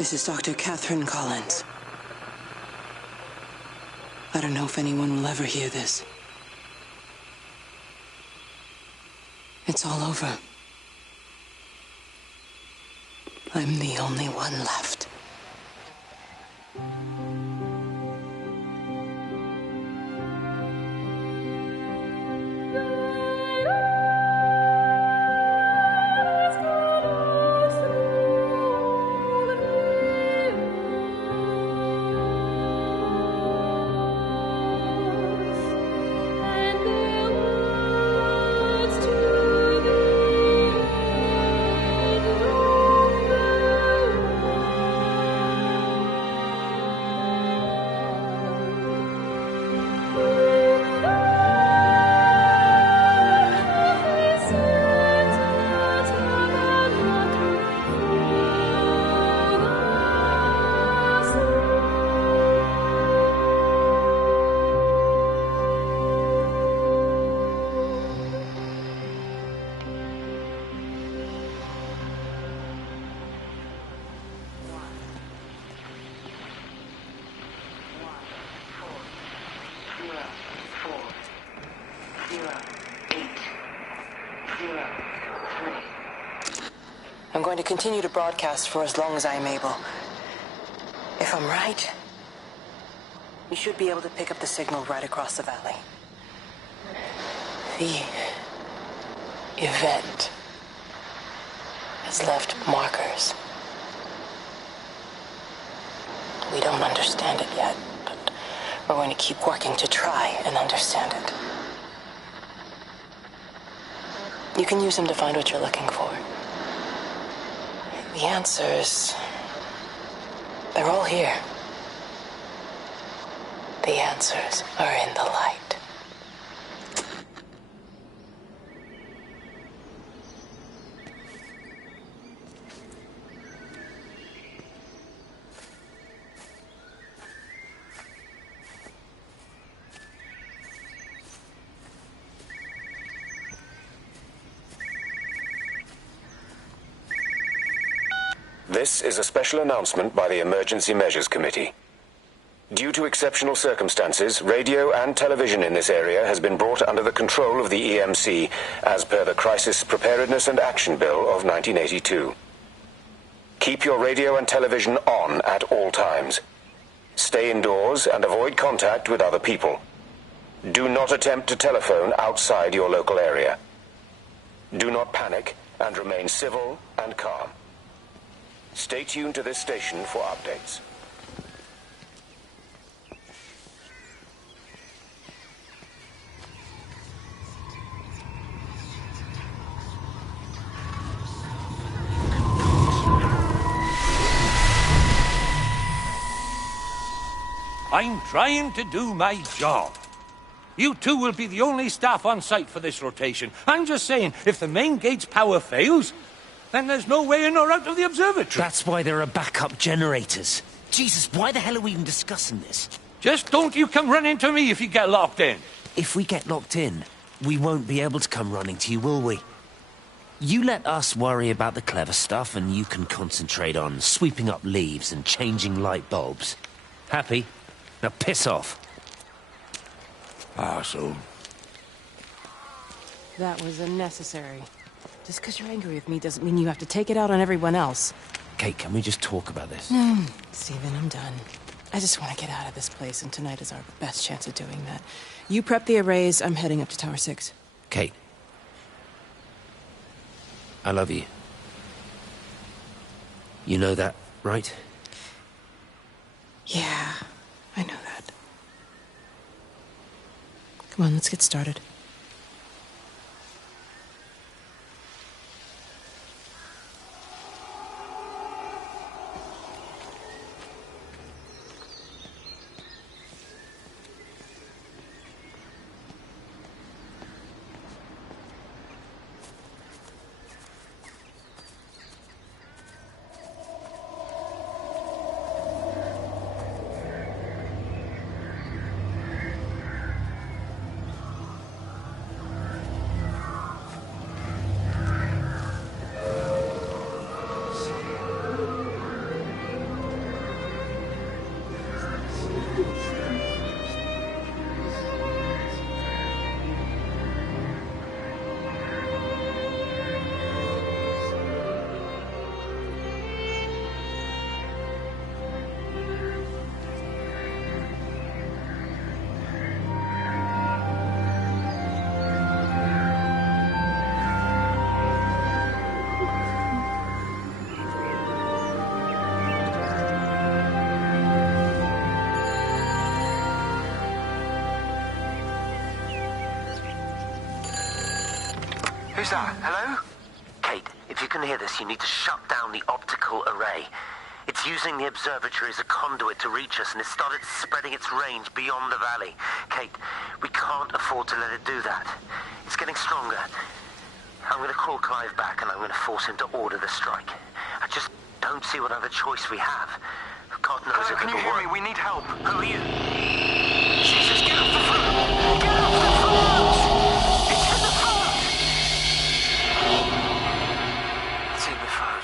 This is Dr. Catherine Collins. I don't know if anyone will ever hear this. It's all over. I'm the only one left. I'm going to continue to broadcast for as long as I'm able. If I'm right, we should be able to pick up the signal right across the valley. The event has left markers. We don't understand it yet, but we're going to keep working to try and understand it. You can use them to find what you're looking for. The answers, they're all here. The answers are in the light. This is a special announcement by the Emergency Measures Committee. Due to exceptional circumstances, radio and television in this area has been brought under the control of the EMC as per the Crisis Preparedness and Action Bill of 1982. Keep your radio and television on at all times. Stay indoors and avoid contact with other people. Do not attempt to telephone outside your local area. Do not panic and remain civil and calm. Stay tuned to this station for updates. I'm trying to do my job. You two will be the only staff on site for this rotation. I'm just saying, if the main gate's power fails, then there's no way in or out of the observatory. That's why there are backup generators. Jesus, why the hell are we even discussing this? Just don't you come running to me if you get locked in. If we get locked in, we won't be able to come running to you, will we? You let us worry about the clever stuff, and you can concentrate on sweeping up leaves and changing light bulbs. Happy? Now piss off. Arsehole. That was unnecessary. Just because you're angry with me doesn't mean you have to take it out on everyone else. Kate, can we just talk about this? No, Stephen, I'm done. I just want to get out of this place, and tonight is our best chance of doing that. You prep the arrays, I'm heading up to Tower 6. Kate. I love you. You know that, right? Yeah, I know that. Come on, let's get started. Who's that? Hello? Kate, if you can hear this, you need to shut down the optical array. It's using the observatory as a conduit to reach us, and it's started spreading its range beyond the valley. Kate, we can't afford to let it do that. It's getting stronger. I'm going to call Clive back, and I'm going to force him to order the strike. I just don't see what other choice we have. God knows Hello, if can you hear me? We need help. Who are you? Jesus, get off the phone! Get off the phone! It's in the phone! It's in the phone.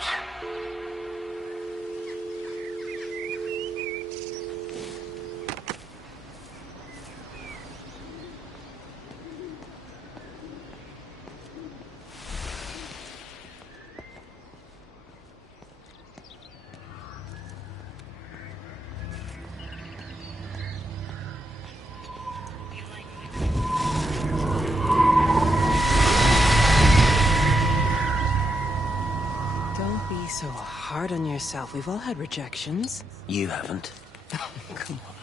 Don't be so hard on yourself. We've all had rejections. You haven't. Come on.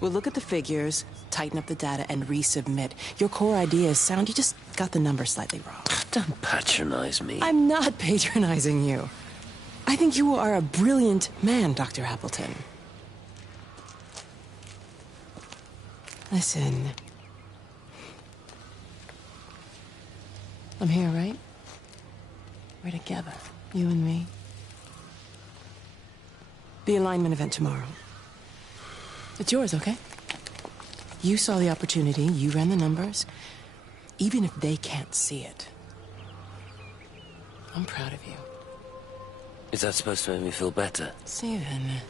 We'll look at the figures, tighten up the data, and resubmit. Your core idea is sound. You just got the numbers slightly wrong. Don't patronize me. I'm not patronizing you. I think you are a brilliant man, Dr. Appleton. Listen. I'm here, right? We're together, you and me. The alignment event tomorrow. It's yours, okay? You saw the opportunity, you ran the numbers. Even if they can't see it, I'm proud of you. Is that supposed to make me feel better? Steven.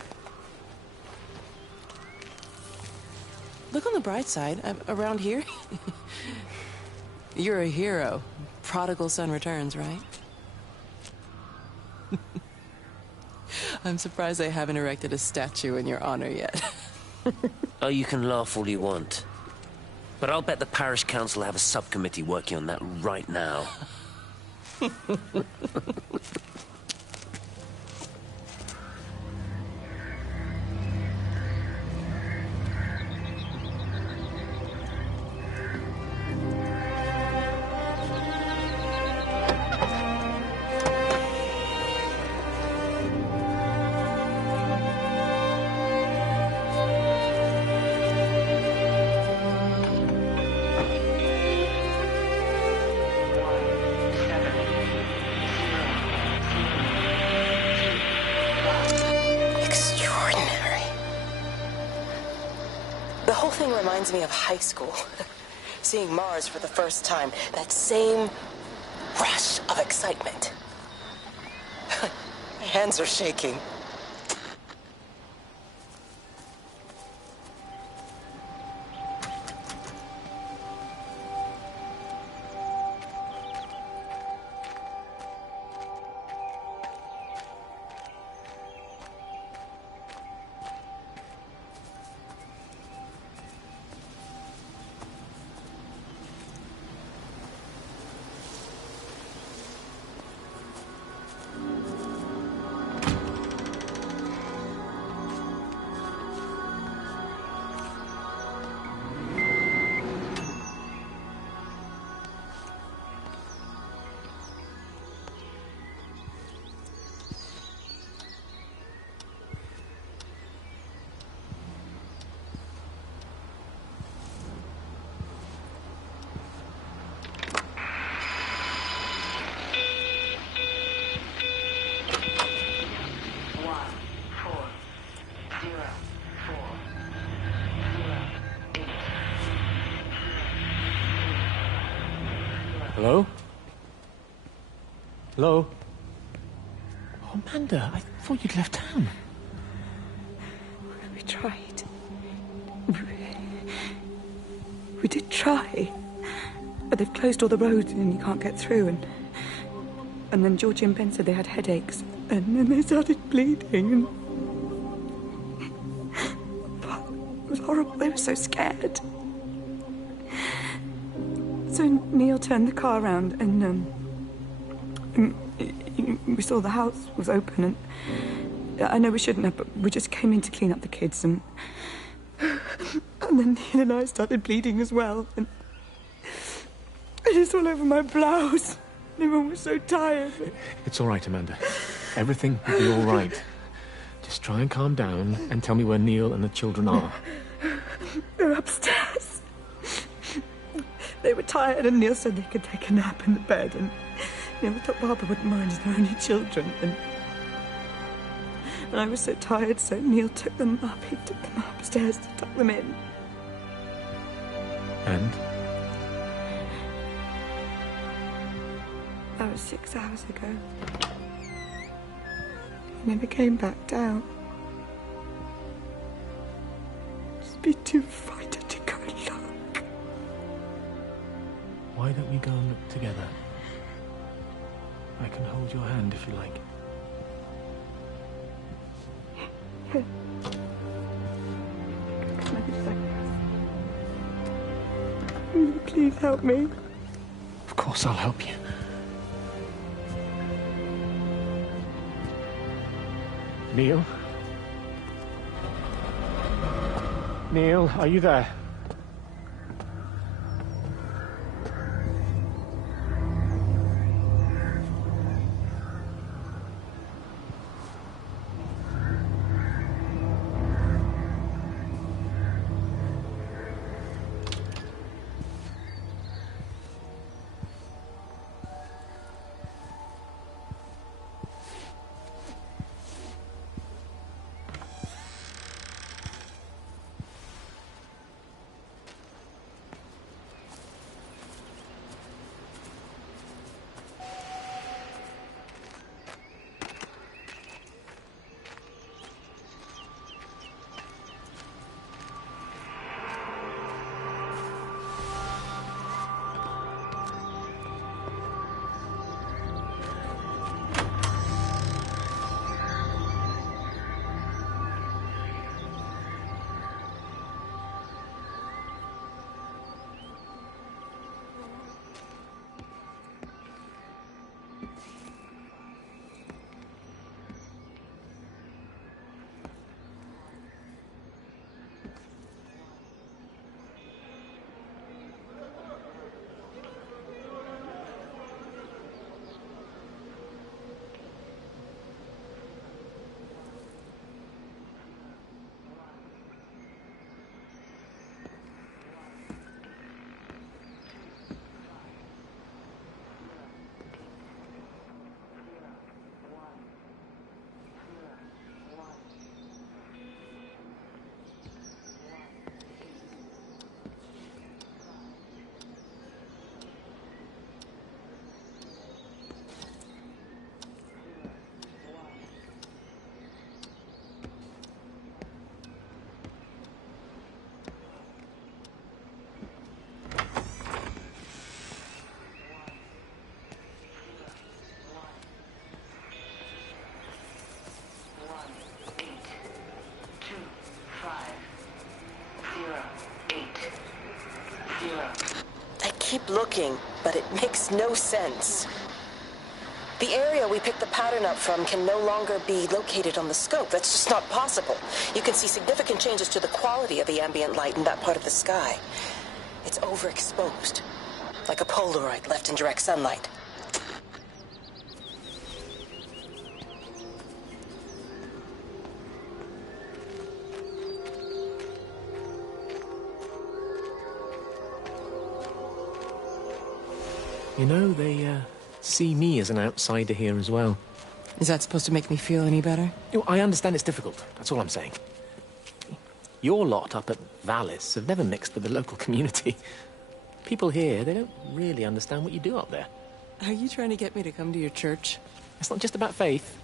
Look on the bright side. Around here, you're a hero. Prodigal son returns, right? I'm surprised they haven't erected a statue in your honor yet. Oh, you can laugh all you want. But I'll bet the parish council have a subcommittee working on that right now. The whole thing reminds me of high school. Seeing Mars for the first time. That same rush of excitement. My hands are shaking. Hello? Hello? Oh, Amanda, I thought you'd left town. We tried. We did try. But they've closed all the roads and you can't get through. And then Georgie and Ben said they had headaches. And then they started bleeding. And it was horrible. They were so scared. So Neil turned the car around and we saw the house was open, and I know we shouldn't have, but we just came in to clean up the kids, and then Neil and I started bleeding as well, and And it's all over my blouse. Everyone was so tired. It's all right, Amanda. Everything will be all right. Just try and calm down and tell me where Neil and the children are. They're upstairs. They were tired, and Neil said they could take a nap in the bed, and Neil thought Barbara wouldn't mind as they're only children, and I was so tired, so Neil took them up. He took them upstairs to tuck them in. And? That was 6 hours ago. He never came back down. Just be too frightened to go and look. Why don't we go and look together? I can hold your hand if you like. Will you please help me? Of course I'll help you. Neil? Neil, are you there? Keep looking, but it makes no sense. The area we picked the pattern up from can no longer be located on the scope. That's just not possible. You can see significant changes to the quality of the ambient light in that part of the sky. It's overexposed, like a Polaroid left in direct sunlight. You know, they see me as an outsider here as well. Is that supposed to make me feel any better? You know, I understand it's difficult. That's all I'm saying. Your lot up at Vallis have never mixed with the local community. People here, they don't really understand what you do up there. Are you trying to get me to come to your church? It's not just about faith.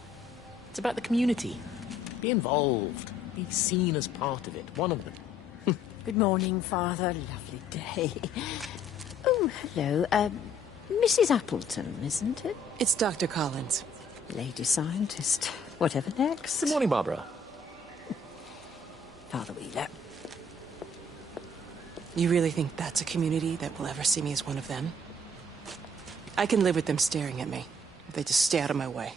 It's about the community. Be involved. Be seen as part of it. One of them. Good morning, Father. Lovely day. Oh, hello. Mrs. Appleton, isn't it? It's Dr. Collins. Lady scientist. Whatever next. Good morning, Barbara. Father Wheeler. You really think that's a community that will ever see me as one of them? I can live with them staring at me, if they just stay out of my way.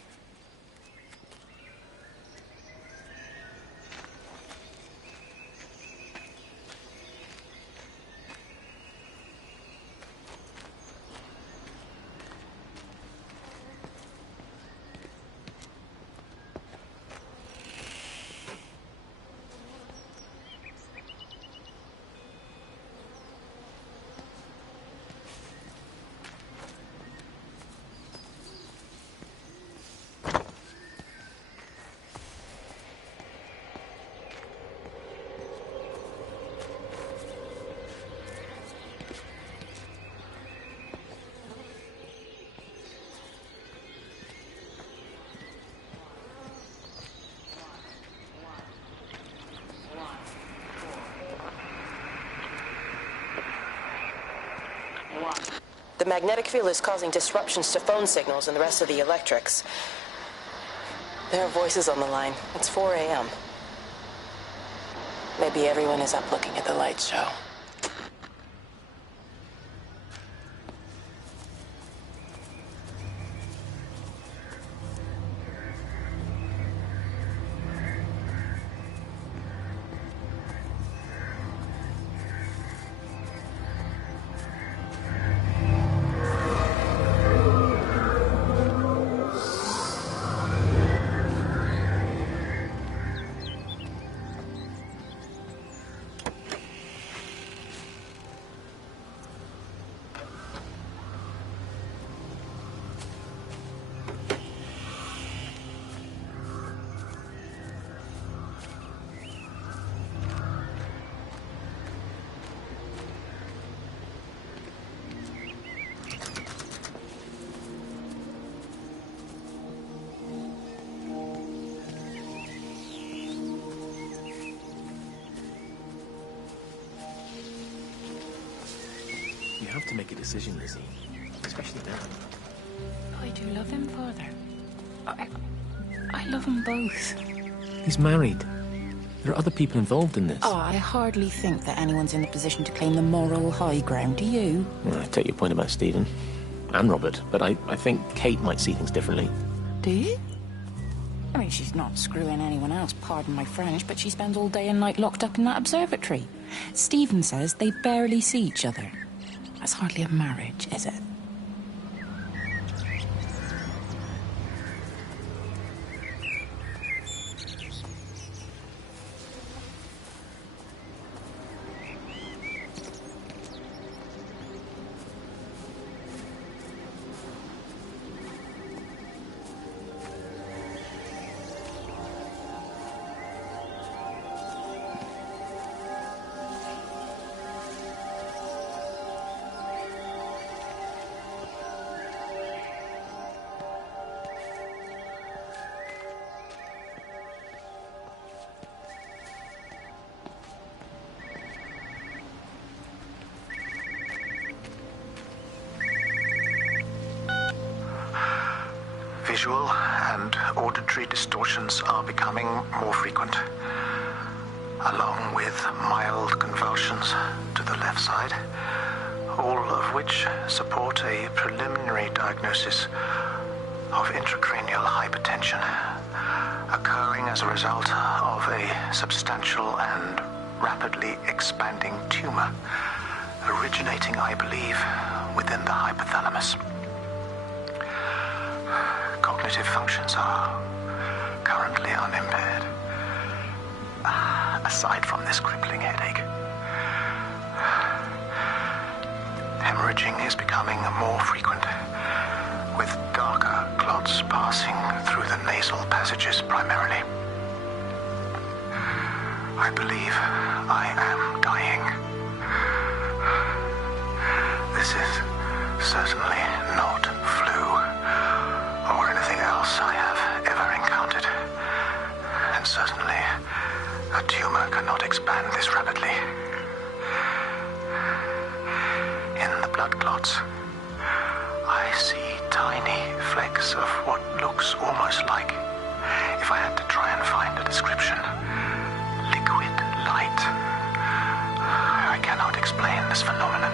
The magnetic field is causing disruptions to phone signals and the rest of the electrics. There are voices on the line. It's 4 a.m. Maybe everyone is up looking at the light show. You have to make a decision, Lizzie. Especially now. I do love him, Father. I love them both. He's married. There are other people involved in this. Oh, I hardly think that anyone's in a position to claim the moral high ground, do you? Well, I take your point about Stephen. And Robert. But I think Kate might see things differently. Do you? I mean, she's not screwing anyone else, pardon my French, but she spends all day and night locked up in that observatory. Stephen says they barely see each other. That's hardly a marriage, is it? Visual and auditory distortions are becoming more frequent, along with mild convulsions to the left side, all of which support a preliminary diagnosis of intracranial hypertension, occurring as a result of a substantial and rapidly expanding tumor, originating, I believe, within the hypothalamus. Cognitive functions are currently unimpaired, aside from this crippling headache. Hemorrhaging is becoming more frequent, with darker clots passing through the nasal passages primarily. I believe I am dying. This is certainly not flu or anything else I have ever encountered. And certainly, a tumor cannot expand this rapidly. In the blood clots, I see tiny flecks of what looks almost like, if I had to try and find a description, liquid light. I cannot explain this phenomenon.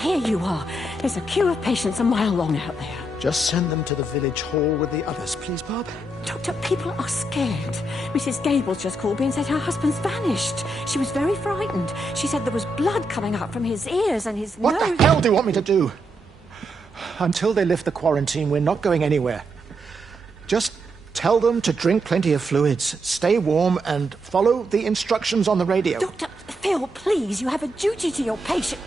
Here you are. There's a queue of patients a mile long out there. Just send them to the village hall with the others, please, Bob. Doctor, people are scared. Mrs. Gables just called me and said her husband's vanished. She was very frightened. She said there was blood coming up from his ears and his What nose. the hell do you want me to do? Until they lift the quarantine, we're not going anywhere. Just tell them to drink plenty of fluids, stay warm, and follow the instructions on the radio. Doctor, Phil, please, you have a duty to your patient.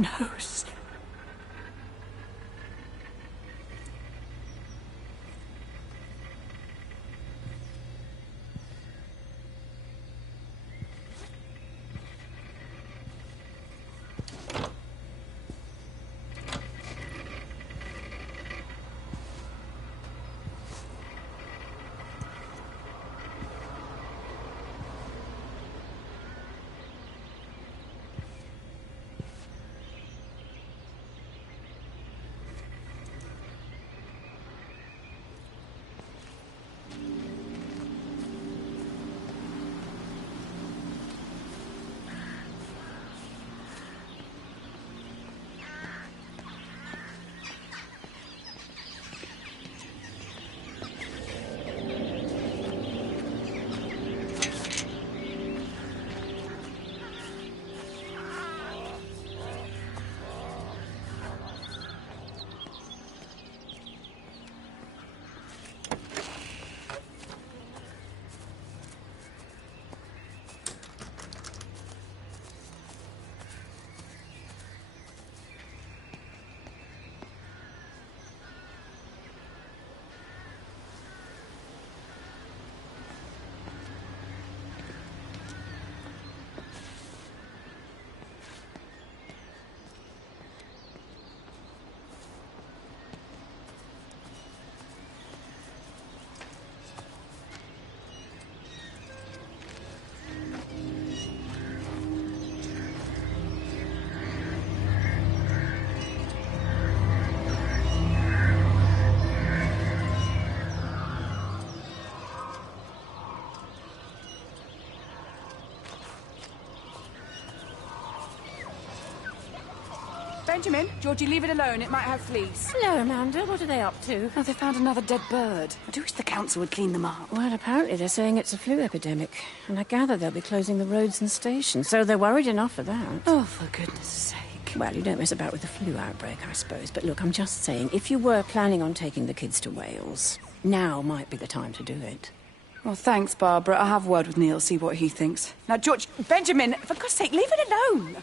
knows? Benjamin, Georgie, leave it alone. It might have fleas. Hello, Amanda. What are they up to? Oh, they found another dead bird. I do wish the council would clean them up. Well, apparently they're saying it's a flu epidemic. And I gather they'll be closing the roads and stations, so they're worried enough for that. Oh, for goodness sake. Well, you don't mess about with the flu outbreak, I suppose. But look, I'm just saying, if you were planning on taking the kids to Wales, now might be the time to do it. Well, thanks, Barbara. I'll have a word with Neil, see what he thinks. Now, George, Benjamin, for God's sake, leave it alone.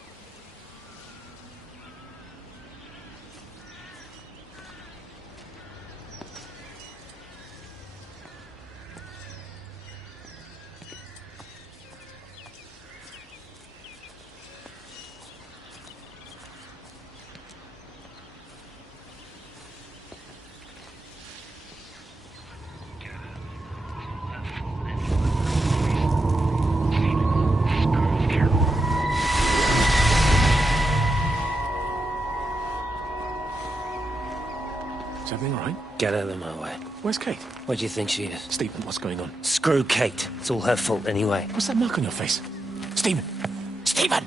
Is everything all right? Get out of my way. Where's Kate? Where do you think she is? Stephen, what's going on? Screw Kate. It's all her fault anyway. What's that mark on your face? Stephen! Stephen!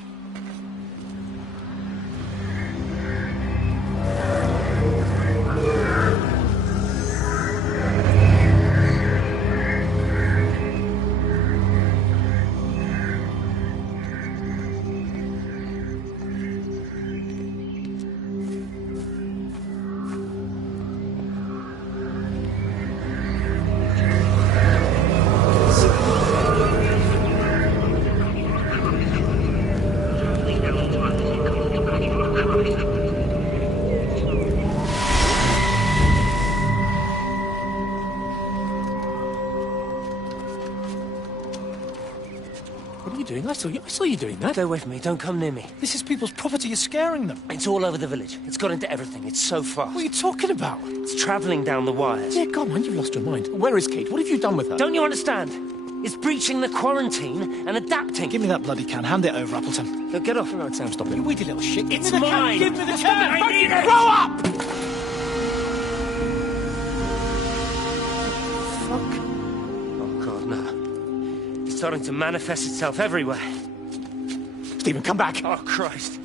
What are you doing? I saw you doing that. Stay away from me. Don't come near me. This is people's property. You're scaring them. It's all over the village. It's got into everything. It's so fast. What are you talking about? It's travelling down the wires. Yeah, come on, you've lost your mind. Where is Kate? What have you done with her? Don't you understand? It's breaching the quarantine and adapting. Give me that bloody can. Hand it over, Appleton. No, get off. No, Sam, stop it. You weedy little shit. Give It's me the mine. can. Give me the Stop can. it. I need it. Grow up! Fuck. Oh, God, no. It's starting to manifest itself everywhere. Stephen, come back. Oh, Christ.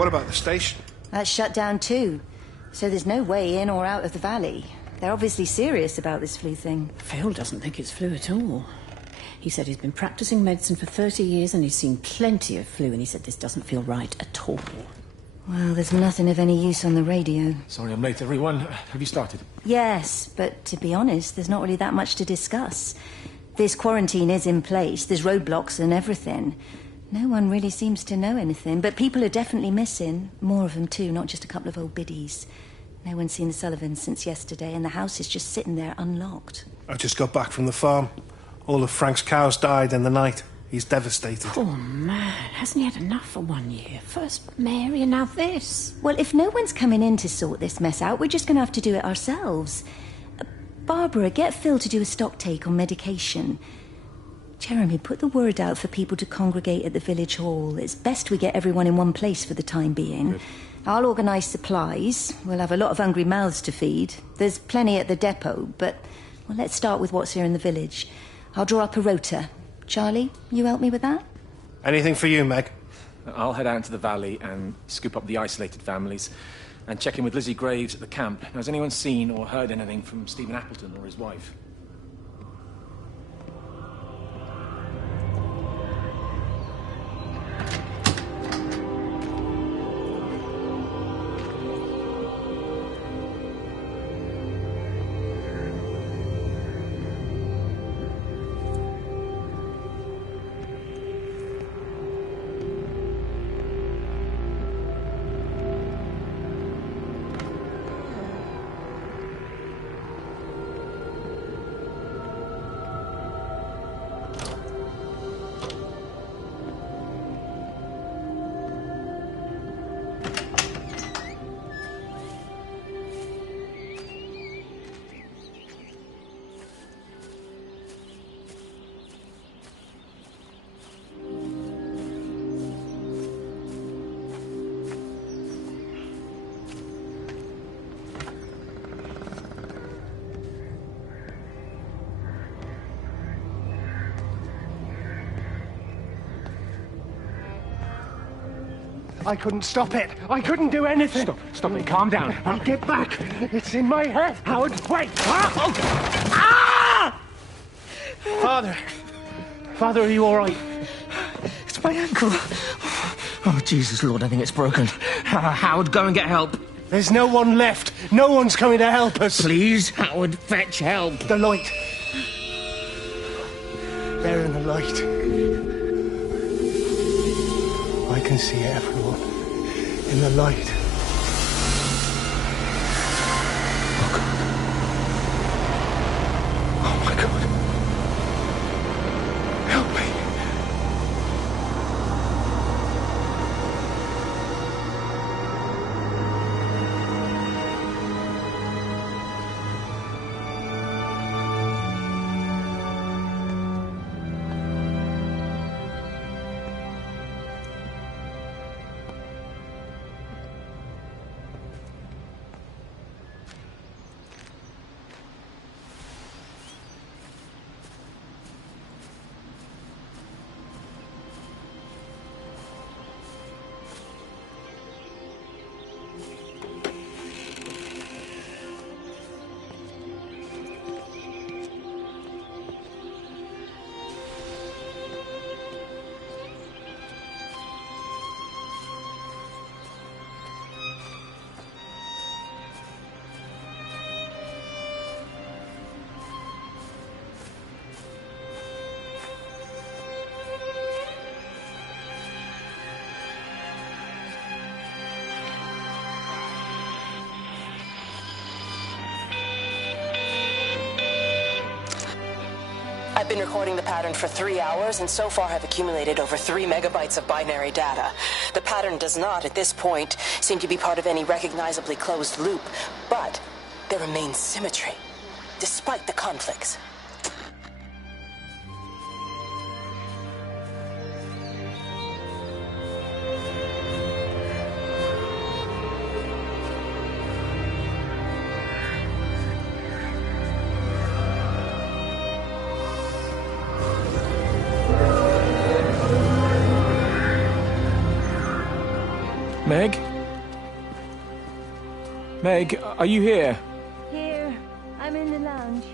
What about the station? That's shut down too. So there's no way in or out of the valley. They're obviously serious about this flu thing. Phil doesn't think it's flu at all. He said he's been practicing medicine for 30 years and he's seen plenty of flu, and he said this doesn't feel right at all. Well, there's nothing of any use on the radio. Sorry I'm late, everyone. Have you started? Yes, but to be honest, there's not really that much to discuss. This quarantine is in place, there's roadblocks and everything. No one really seems to know anything, but people are definitely missing. More of them too, not just a couple of old biddies. No one's seen the Sullivans since yesterday, and the house is just sitting there unlocked. I just got back from the farm. All of Frank's cows died in the night. He's devastated. Poor man. Hasn't he had enough for 1 year? First Mary and now this. Well, if no one's coming in to sort this mess out, we're just going to have to do it ourselves. Barbara, get Phil to do a stock take on medication. Jeremy, put the word out for people to congregate at the village hall. It's best we get everyone in one place for the time being. Good. I'll organise supplies. We'll have a lot of hungry mouths to feed. There's plenty at the depot, but well, let's start with what's here in the village. I'll draw up a rota. Charlie, you help me with that? Anything for you, Meg? I'll head out into the valley and scoop up the isolated families and check in with Lizzie Graves at the camp. Now, has anyone seen or heard anything from Stephen Appleton or his wife? I couldn't stop it. I couldn't do anything. Stop it. Calm down. I'll get back. It's in my head. Howard, wait! Ah! Father, are you all right? It's my ankle. Oh, Jesus, Lord, I think it's broken. Howard, go and get help. There's no one left. No one's coming to help us. Please, Howard, fetch help. The light. There in the light. I can see everyone in the light. Oh, my God. Help me. I've been recording the pattern for 3 hours, and so far have accumulated over 3 megabytes of binary data. The pattern does not, at this point, seem to be part of any recognizably closed loop, but there remains symmetry, despite the conflicts. Meg? Meg, are you here? Here. I'm in the lounge.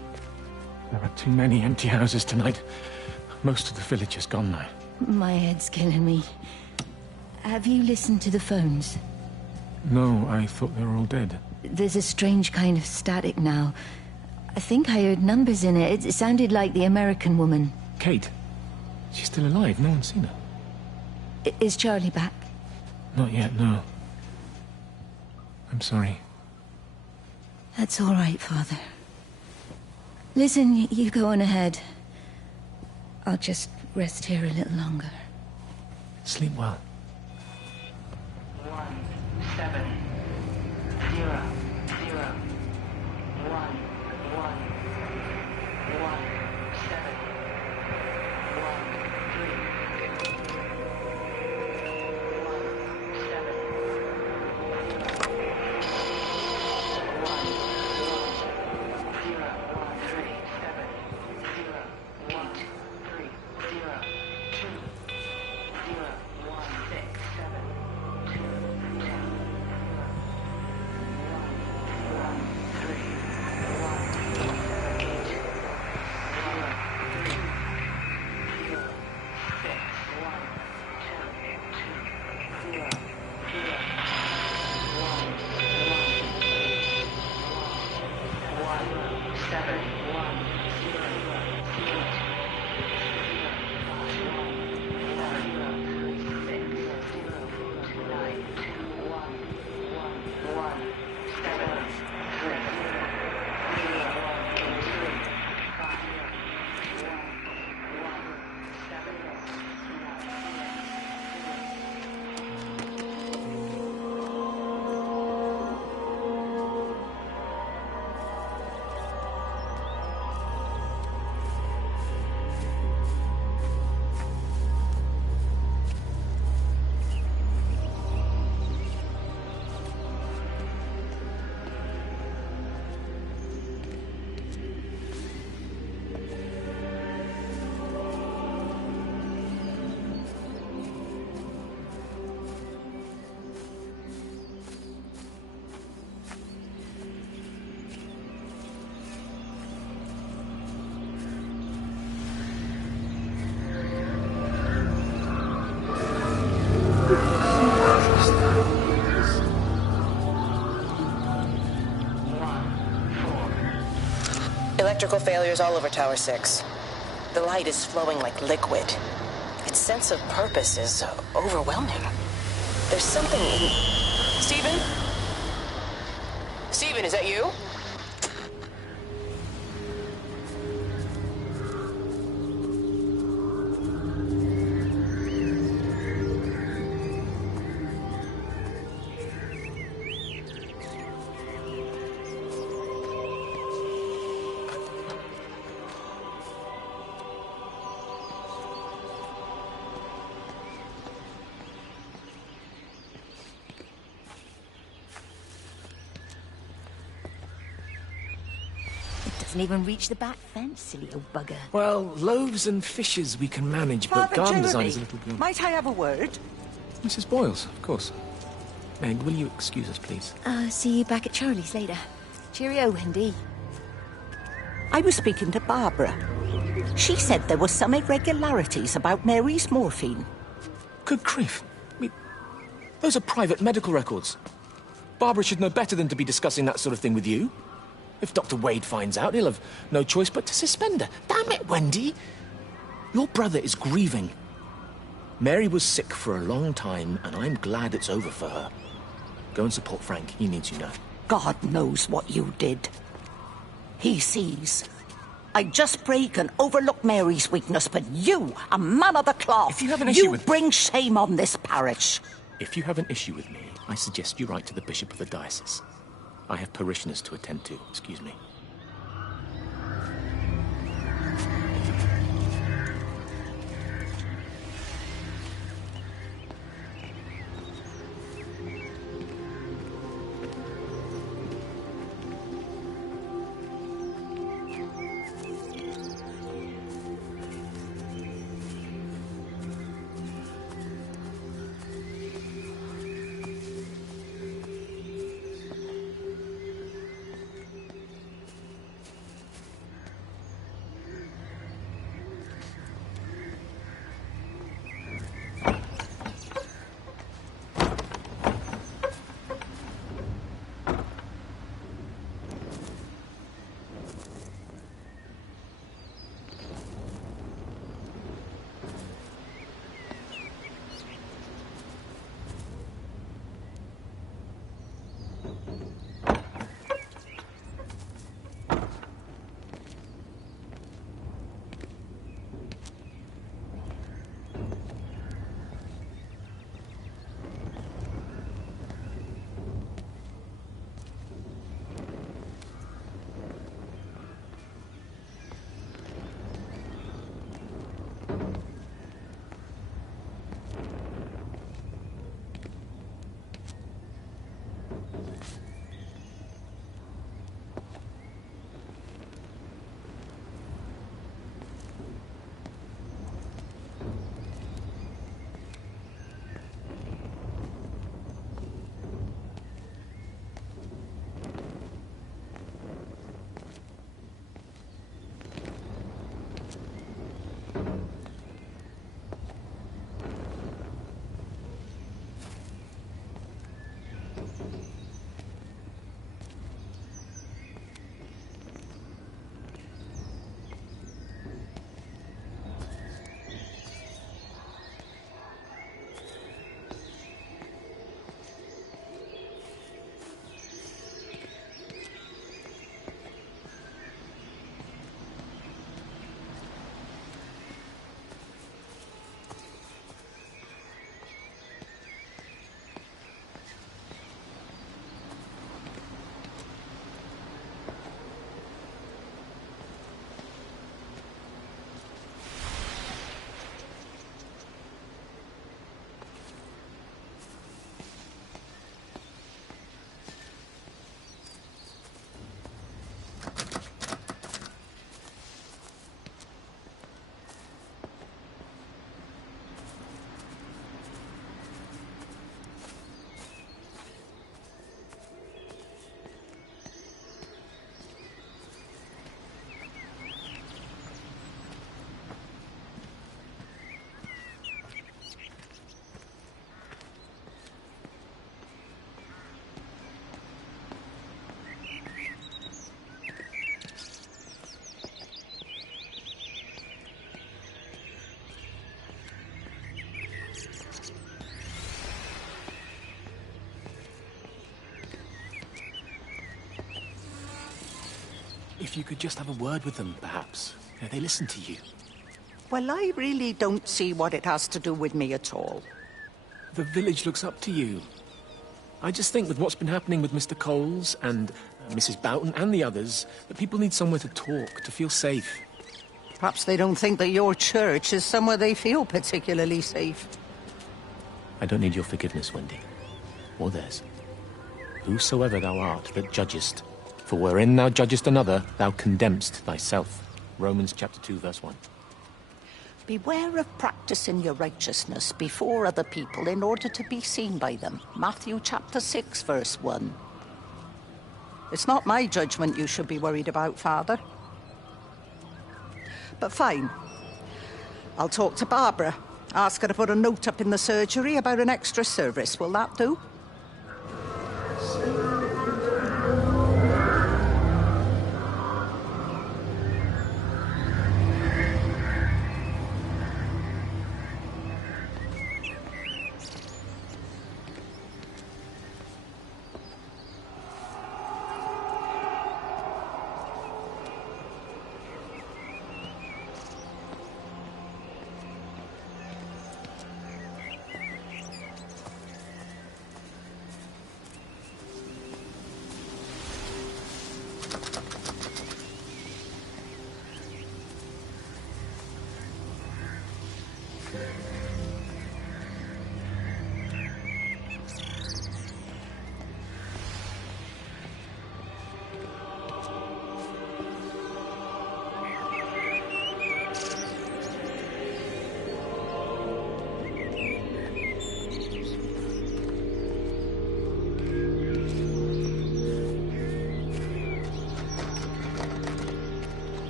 There are too many empty houses tonight. Most of the village is gone now. My head's killing me. Have you listened to the phones? No, I thought they were all dead. There's a strange kind of static now. I think I heard numbers in it. It sounded like the American woman. Kate? She's still alive. No one's seen her. Is Charlie back? Not yet, no. I'm sorry. That's all right, Father. Listen, you go on ahead. I'll just rest here a little longer. Sleep well. 4. Electrical failures all over Tower 6. The light is flowing like liquid. Its sense of purpose is overwhelming. There's something in... Stephen? Stephen, is that you? Doesn't even reach the back fence, silly old bugger. Well, loaves and fishes we can manage, but Father garden design Jeremy, is a little beyond... might I have a word? Mrs. Boyles, of course. Meg, will you excuse us, please? See you back at Charlie's later. Cheerio, Wendy. I was speaking to Barbara. She said there were some irregularities about Mary's morphine. Good grief. I mean, those are private medical records. Barbara should know better than to be discussing that sort of thing with you. If Dr. Wade finds out, he'll have no choice but to suspend her. Damn it, Wendy! Your brother is grieving. Mary was sick for a long time, and I'm glad it's over for her. Go and support Frank. He needs you now. God knows what you did. He sees. I just break and overlook Mary's weakness, but you, a man of the cloth, if you have an issue you bring shame on this parish. If you have an issue with me, I suggest you write to the Bishop of the Diocese. I have parishioners to attend to. Excuse me. If you could just have a word with them, perhaps. They listen to you. Well, I really don't see what it has to do with me at all. The village looks up to you. I just think with what's been happening with Mr. Coles and Mrs. Boughton and the others, that people need somewhere to talk, to feel safe. Perhaps they don't think that your church is somewhere they feel particularly safe. I don't need your forgiveness, Wendy. Or theirs. Whosoever thou art that judgest, for wherein thou judgest another, thou condemnest thyself. Romans chapter 2, verse 1. Beware of practicing your righteousness before other people in order to be seen by them. Matthew chapter 6, verse 1. It's not my judgment you should be worried about, Father. But fine. I'll talk to Barbara. Ask her to put a note up in the surgery about an extra service. Will that do?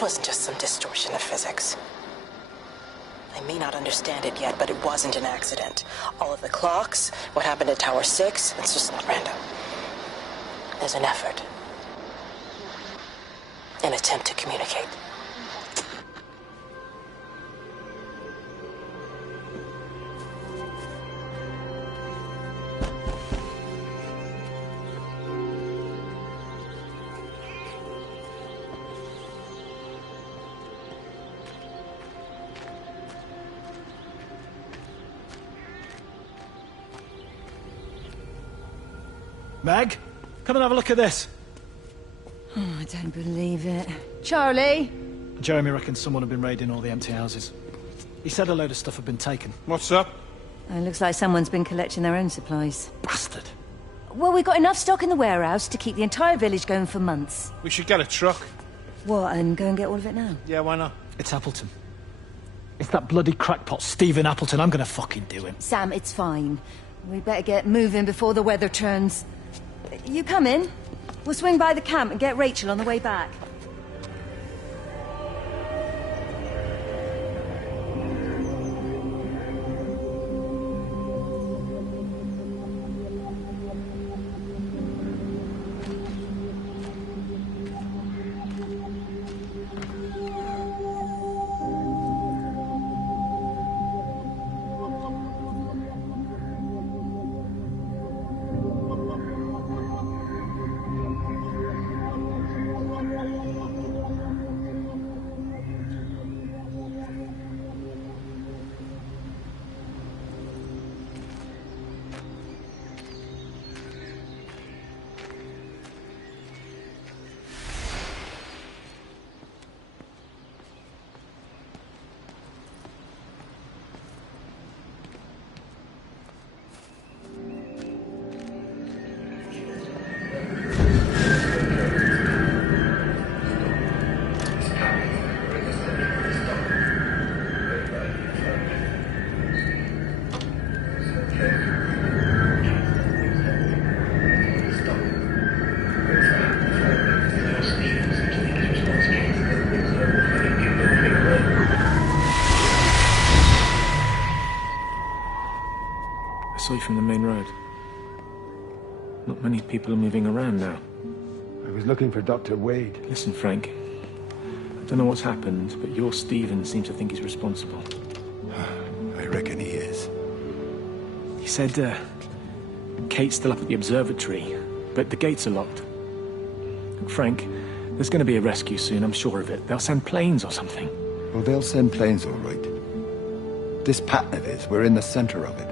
It wasn't just some distortion of physics. I may not understand it yet, but it wasn't an accident. All of the clocks, what happened at Tower 6, it's just not random. There's an effort. An attempt to communicate. Meg, come and have a look at this. Oh, I don't believe it. Charlie? Jeremy reckons someone had been raiding all the empty houses. He said a load of stuff had been taken. What's up? It looks like someone's been collecting their own supplies. Bastard. Well, we've got enough stock in the warehouse to keep the entire village going for months. We should get a truck. What, and go and get all of it now? Yeah, why not? It's Appleton. It's that bloody crackpot Stephen Appleton. I'm gonna fucking do him. Sam, it's fine. We better get moving before the weather turns. You come in. We'll swing by the camp and get Rachel on the way back. I saw you from the main road. Not many people are moving around now. I was looking for Dr. Wade. Listen, Frank. I don't know what's happened, but your Stephen seems to think he's responsible. I reckon he is. He said, Kate's still up at the observatory, but the gates are locked. Look, Frank, there's going to be a rescue soon, I'm sure of it. They'll send planes or something. Well, they'll send planes, all right. This pattern of his, we're in the center of it.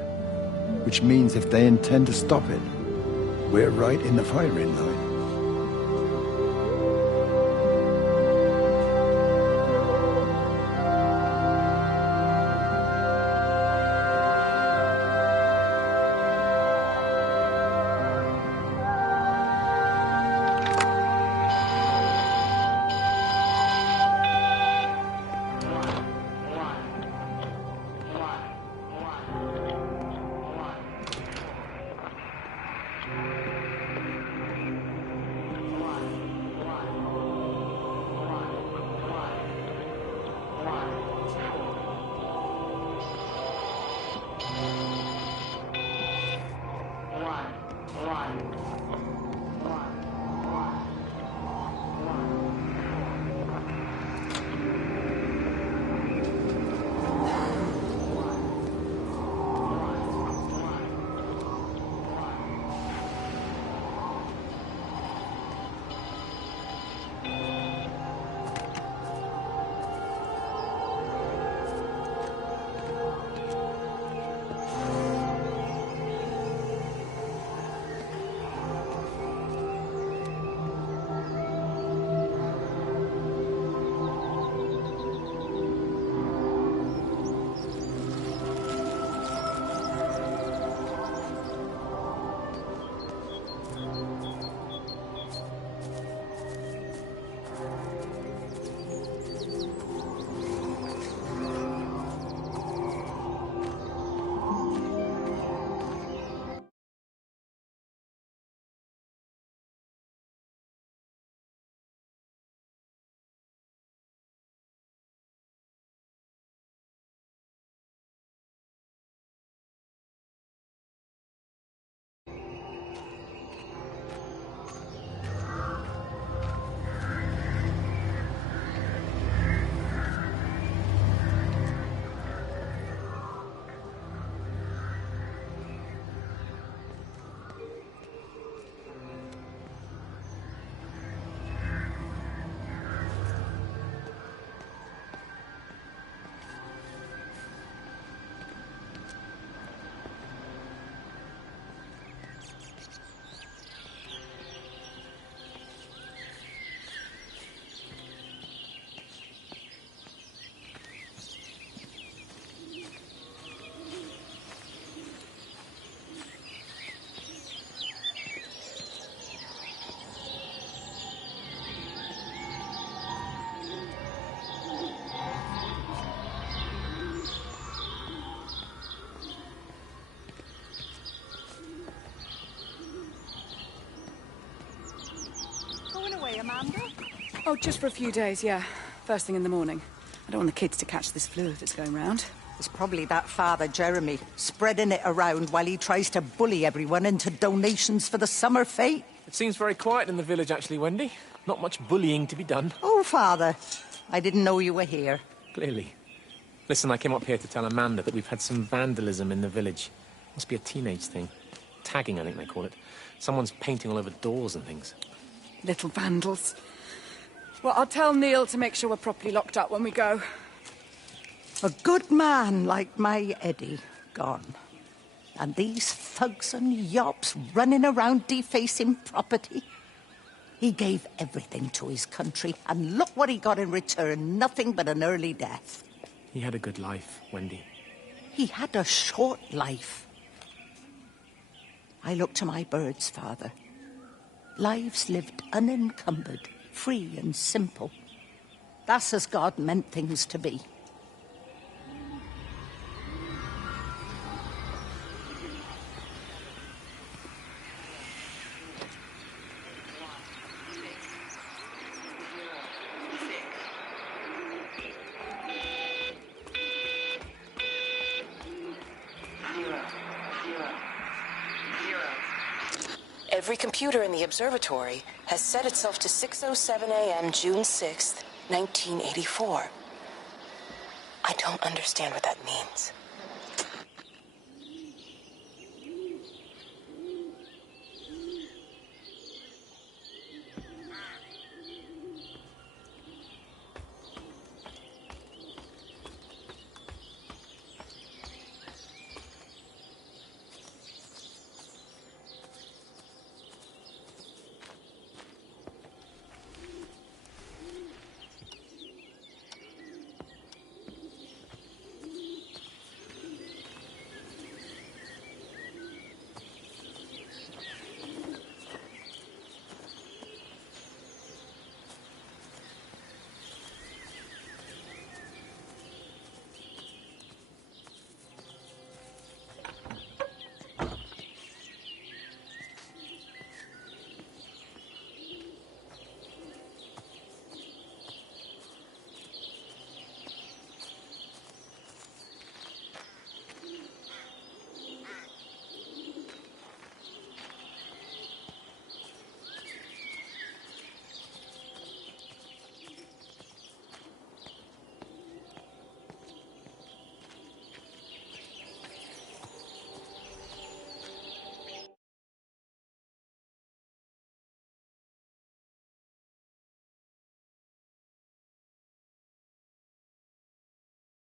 Which means if they intend to stop it, we're right in the firing line. Oh, just for a few days, yeah. First thing in the morning. I don't want the kids to catch this flu that's going round. It's probably that father, Jeremy, spreading it around while he tries to bully everyone into donations for the summer fete. It seems very quiet in the village, actually, Wendy. Not much bullying to be done. Oh, Father, I didn't know you were here. Clearly. Listen, I came up here to tell Amanda that we've had some vandalism in the village. Must be a teenage thing. Tagging, I think they call it. Someone's painting all over doors and things. Little vandals. Well, I'll tell Neil to make sure we're properly locked up when we go. A good man like my Eddie gone. And these thugs and yops running around defacing property. He gave everything to his country, and look what he got in return. Nothing but an early death. He had a good life, Wendy. He had a short life. I look to my birds, Father. Lives lived unencumbered, free and simple. That's as God meant things to be. Every computer in the observatory has set itself to 6:07 a.m. June 6th, 1984. I don't understand what that means.